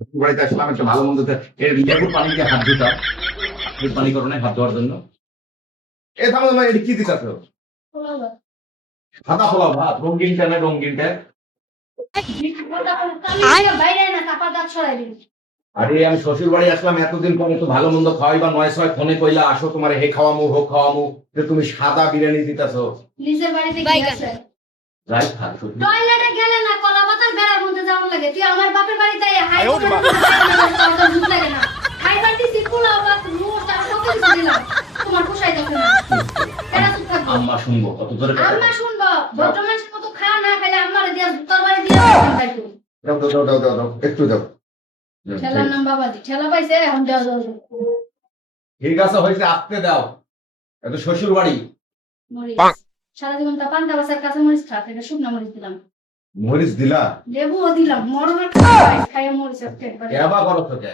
বাড়িতে আসলাম একটা ভালো মন্দ লেবুর পানিতে হাত ধুতাম, পানি করো নাই হাত ধোয়ার জন্য। এ থামো থামো, এটা কি দিতে সাদা পোলাও ভাত, রঙিনটা না রঙিনটা? আরে আমি শ্বশুর বাড়ি আসলাম এতদিন পরে, তো ভালো মন্দ খাওয়াই বা নয় ছয় ফোনে কইলা আসো তোমার হে খাওয়ামু হো খাওয়ামু, যে তুমি সাদা বিরিয়ানি দিতেছো। নিজের বাড়িতে কি আছে? যাই থাক শ্বশুর। টয়লেটে গেলে না কলা পাতার বেড়ার মধ্যে যাওয়ার লাগে, তুই আমার বাপের বাড়িতে হাই লাগে না। খাইবার দিছি পোলাও ভাত রোস্ট আর কত কিছু দিলাম, তোমার পোষাই যাবে না। কেডা চুপ থাকবো? আম্মা শুনবো কত জোরে কথা। আম্মা শুনবো, ভদ্র মানুষের মতো খা না খাইলে আম্মারে দিয়া তোর বাড়ি দিয়া খাইতো। দাও দাও দাও দাও দাও একটু দাও। ঠেলার নাম বাবাজি, ঠেলা পাইছে এখন দাও দাও। ঠিক আছে হয়েছে, আস্তে দাও, এত শ্বশুর বাড়ি। মরিচ সারা জীবন তা পান্তা বাসার কাছে মরিচ খা, এটা শুকনা মরিচ দিলাম, মরিচ দিলা, লেবুও দিলাম, মরণের খাইয়া মরিচ একবারে। কেবা করো তো কে?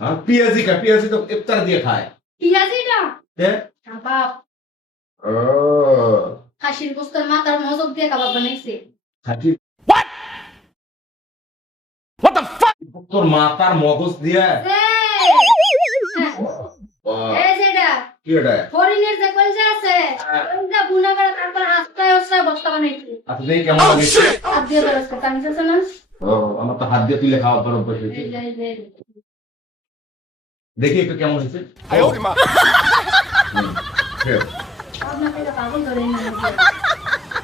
হ্যাঁ পিয়াজি কা, পিয়াজি তো ইফতার দিয়ে খায়। পিয়াজিটা কে? কাবাব, ও খাসির গোস্তের মাথার মজক দিয়ে কাবাব বানাইছে। খাঁটি তোর মাথার মগজ দিয়ে? এই যেটা কি এটা? হরিণের যে কলজা আছে, ওইটা বুনা করে তারপর আস্তায় আস্তায় বস্তা বানাইছে। আপনি কেমন লাগছে? হাত দিয়ে দরজ করতে আমি চাচ্ছি না। ও আমার তো হাত দিয়ে তুলে খাওয়া বড় অভ্যাস হয়েছে। দেখি একটু কেমন হয়েছে। আপনাকে এটা পাগল ধরে নিয়ে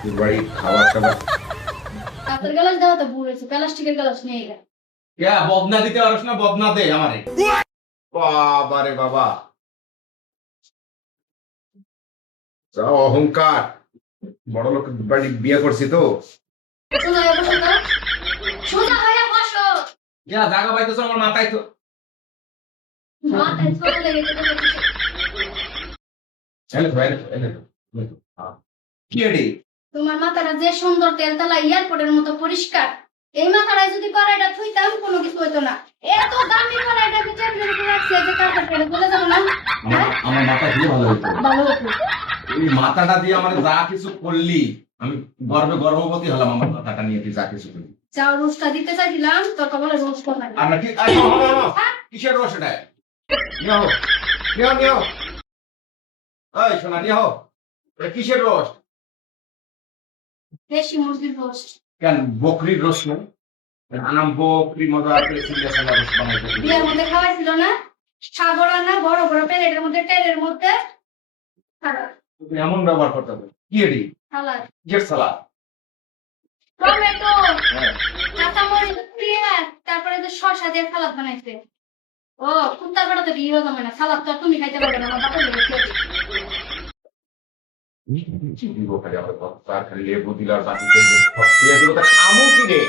তোর বাড়ি খাবার টাবার কাপড় গ্লাস দাও তো বুড়েছে, প্লাস্টিকের গ্লাস নিয়ে গেল। কে বদনা দিতে পারছ না? বদনা দে আমারে। বাবা রে বাবা, যা অহংকার। বড় লোক বাড়ি বিয়ে করছি তো। সোজা হয়ে বসো তো, সোজা হয়ে বসো। যা জায়গা পাইতেছ আমার মাথায় তো। মাথায় ছোট লেগে গেছে। এনে তো এনে তো এনে তো। কি এডি? তোমার মাথাটা যে সুন্দর তেলতলা এয়ারপোর্টের মতো পরিষ্কার, এই মাথাটায় যদি কড়াইটা থুইতাম কোনো কিছু হইতো না। এত দামি কড়াইটা যে টেবিলের উপর রাখছি যে কার্পেট ফেলে চলে যাবো না। আমার মাথা দিয়ে ভালো হইতো। ভালো হতো। এই মাথাটা দিয়ে আমার যা কিছু করলি, আমি গর্ভবতী হলাম আমার মাথাটা নিয়ে, তুই যা কিছু করলি। যাও রোজটা দিতে চাইছিলাম, তোর কপালে রোজ করলাম। আমরা কি কিসের রস এটা? নিয়ে হোক নিয়ে নিয়ে হোক, এই শোনা নিয়ে হোক, এটা কিসের রস? দেশি মুরগির রোজ। কেন বকরির রস নয়? আনাম বকরি মজা করে সিরিয়াসলা রস বানাইতে। বিয়ের মধ্যে খাওয়াইছিল না, সাগর আনা বড় বড় প্লেটের মধ্যে, তেলের মধ্যে তুমি এমন ব্যবহার করতে হবে। কি এডি? সালাদ, কিসের সালাদ? টমেটো, কাঁচামরিচ, পেঁয়াজ, তারপরে যে শসা দিয়ে সালাদ বানাইছে। ও কুত্তার বেটা তো বিয়ে হবে না, সালাদ তো তুমি খাইতে পারবে না, আমার বাপের লেগে খেয়েছে। দিব খালি আমার বাচ্চা, খালি লেবু দিলার বাকিতে খামু কি রে?